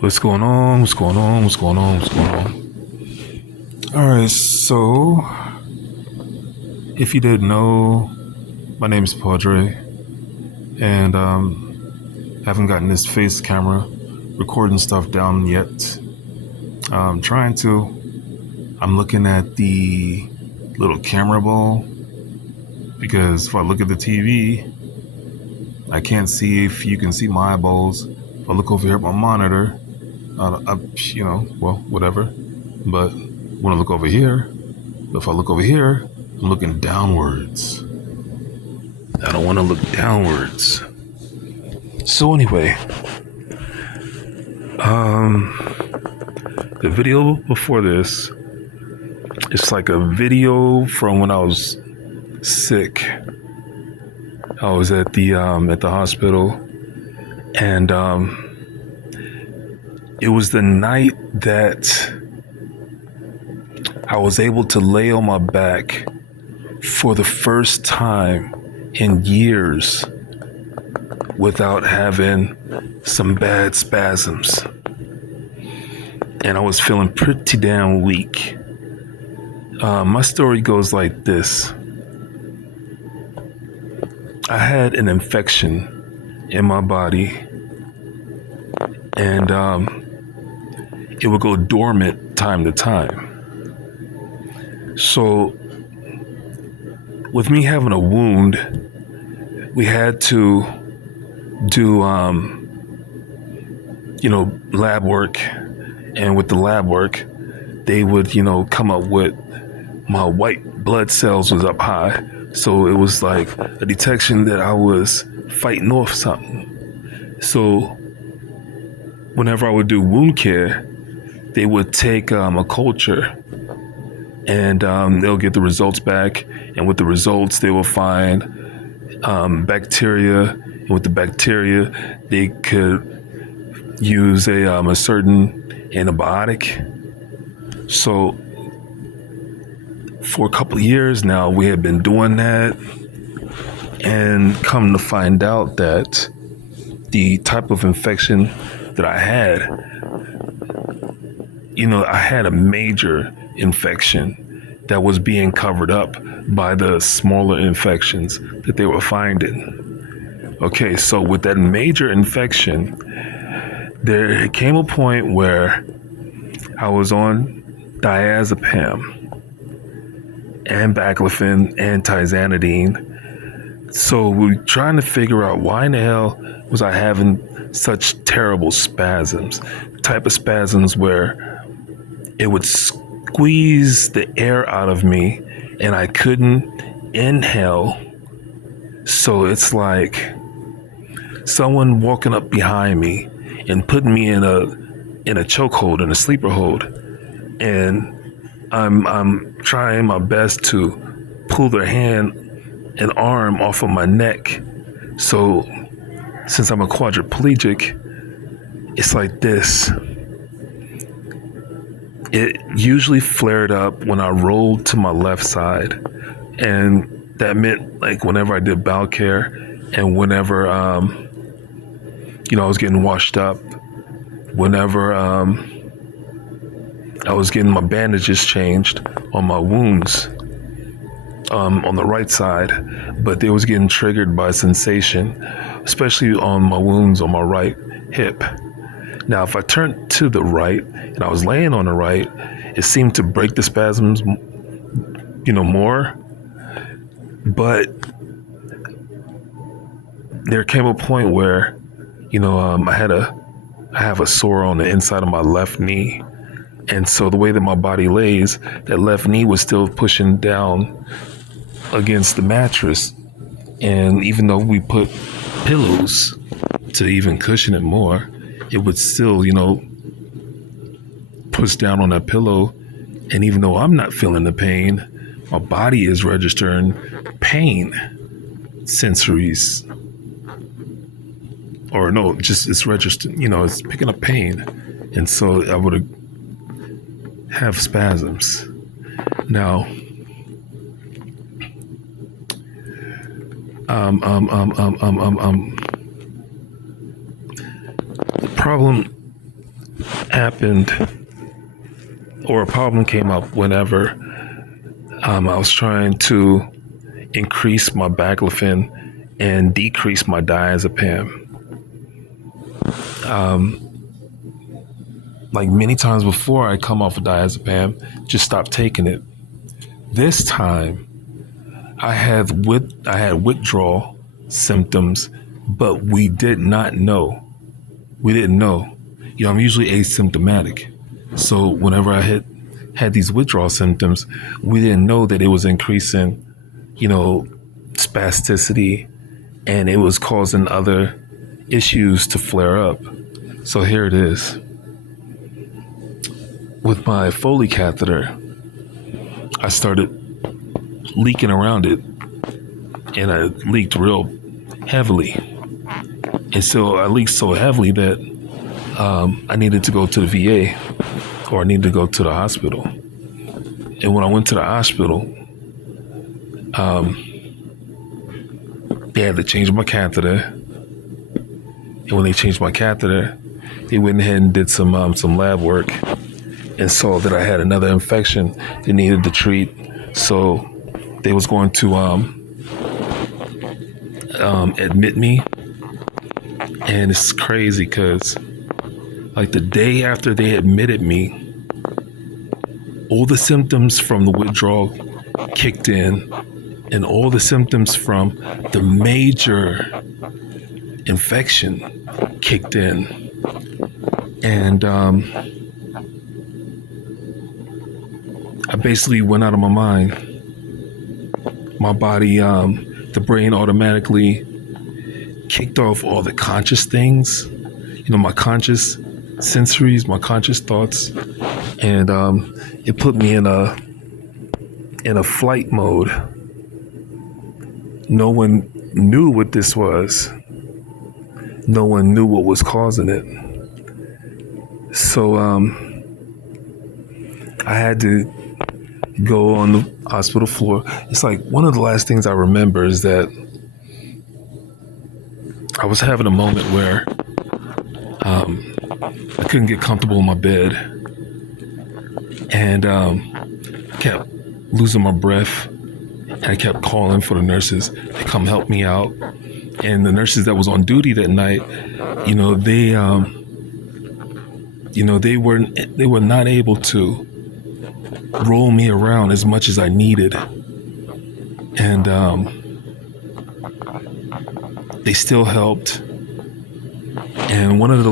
What's going on? What's going on? What's going on? What's going on? Alright, so if you didn't know, my name is Podrey, and haven't gotten this face camera recording stuff down yet. Trying to. I'm looking at the little camera ball because if I look at the TV, I can't see if you can see my eyeballs. If I look over here at my monitor, whatever. But when I look over here, if I look over here, I'm looking downwards. I don't want to look downwards. So anyway, the video before this, it's like a video from when I was sick. I was at the hospital, and it was the night that I was able to lay on my back for the first time in years without having some bad spasms. And I was feeling pretty damn weak. My story goes like this. I had an infection in my body, and it would go dormant time to time. So with me having a wound, we had to do lab work, and with the lab work they would come up with my white blood cells was up high, so it was like a detection that I was fighting off something. So whenever I would do wound care, they would take a culture, and they'll get the results back, and with the results they will find bacteria, and with the bacteria they could use a certain antibiotic. So for a couple of years now we had been doing that, and come to find out that the type of infection that I had a major infection that was being covered up by the smaller infections that they were finding. Okay, so with that major infection, there came a point where I was on diazepam and baclofen and tizanidine. So we were trying to figure out why in the hell was I having such terrible spasms, type of spasms where it would squeeze the air out of me and I couldn't inhale. So it's like someone walking up behind me and putting me in a chokehold, in a sleeper hold, and I'm trying my best to pull their hand and arm off of my neck. So since I'm a quadriplegic, it's like this. It usually flared up when I rolled to my left side, and that meant like whenever I did bowel care and whenever I was getting washed up, whenever I was getting my bandages changed on my wounds on the right side, but they was getting triggered by sensation, especially on my wounds on my right hip. Now, if I turned to the right and I was laying on the right, it seemed to break the spasms, more. But there came a point where, I have a sore on the inside of my left knee. And so the way that my body lays, that left knee was still pushing down against the mattress. And even though we put pillows to even cushion it more, it would still, push down on that pillow. And even though I'm not feeling the pain, my body is registering pain sensories. Or no, just it's registering, it's picking up pain. And so I would have spasms. Now, problem happened, or a problem came up whenever I was trying to increase my baclofen and decrease my diazepam. Like many times before, I come off of diazepam, just stop taking it. This time, I had withdrawal symptoms, but we did not know. We didn't know. I'm usually asymptomatic. So whenever I had these withdrawal symptoms, we didn't know that it was increasing, spasticity, and it was causing other issues to flare up. So here it is. With my Foley catheter, I started leaking around it, and I leaked real heavily. And so I leaked so heavily that I needed to go to the VA, or I needed to go to the hospital. And when I went to the hospital, they had to change my catheter. And when they changed my catheter, they went ahead and did some lab work and saw that I had another infection they needed to treat. So they was going to admit me. And it's crazy because like the day after they admitted me, all the symptoms from the withdrawal kicked in, and all the symptoms from the major infection kicked in. And I basically went out of my mind. My body, the brain automatically kicked off all the conscious things, my conscious sensories, my conscious thoughts, and it put me in a flight mode. No one knew what this was. No one knew what was causing it. So I had to go on the hospital floor. It's like one of the last things I remember is that I was having a moment where I couldn't get comfortable in my bed, and kept losing my breath, and I kept calling for the nurses to come help me out. And the nurses that was on duty that night, they were not able to roll me around as much as I needed, and they still helped. And one of the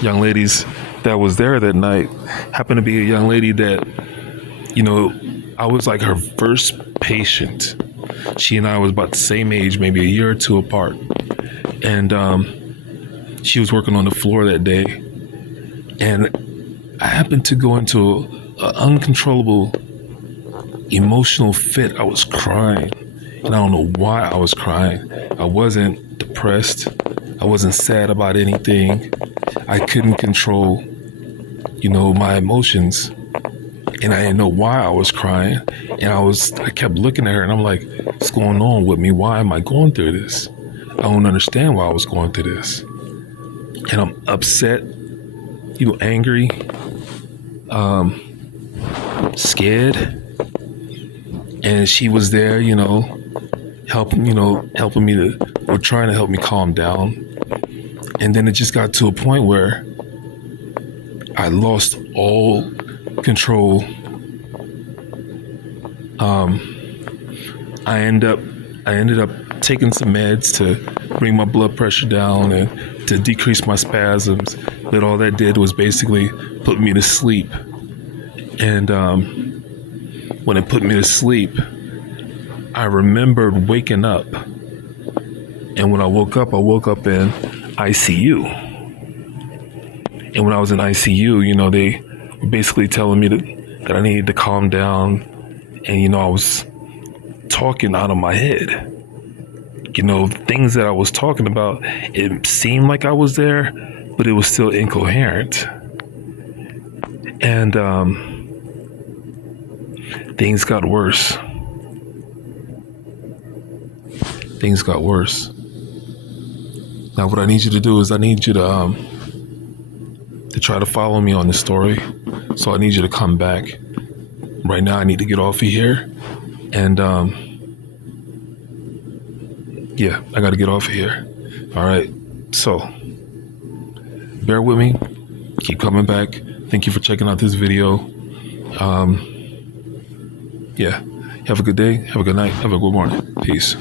young ladies that was there that night happened to be a young lady that, I was like her first patient. She and I was about the same age, maybe a year or two apart. And she was working on the floor that day. And I happened to go into an uncontrollable emotional fit. I was crying. And I don't know why I was crying. I wasn't depressed. I wasn't sad about anything. I couldn't control, my emotions. And I didn't know why I was crying. And I kept looking at her and I'm like, what's going on with me? Why am I going through this? I don't understand why I was going through this. And I'm upset, angry, scared. And she was there, helping me or trying to help me calm down. And then it just got to a point where I lost all control. I ended up taking some meds to bring my blood pressure down and to decrease my spasms. But all that did was basically put me to sleep. And when it put me to sleep, I remembered waking up. And when I woke up in ICU. And when I was in ICU, they were basically telling me that I needed to calm down. And, I was talking out of my head. The things that I was talking about, it seemed like I was there, but it was still incoherent. And things got worse. Now, what I need you to do is I need you to to try to follow me on this story. So I need you to come back. Right now, I need to get off of here. And yeah, I got to get off of here. All right. So bear with me. Keep coming back. Thank you for checking out this video. Yeah. Have a good day. Have a good night. Have a good morning. Peace.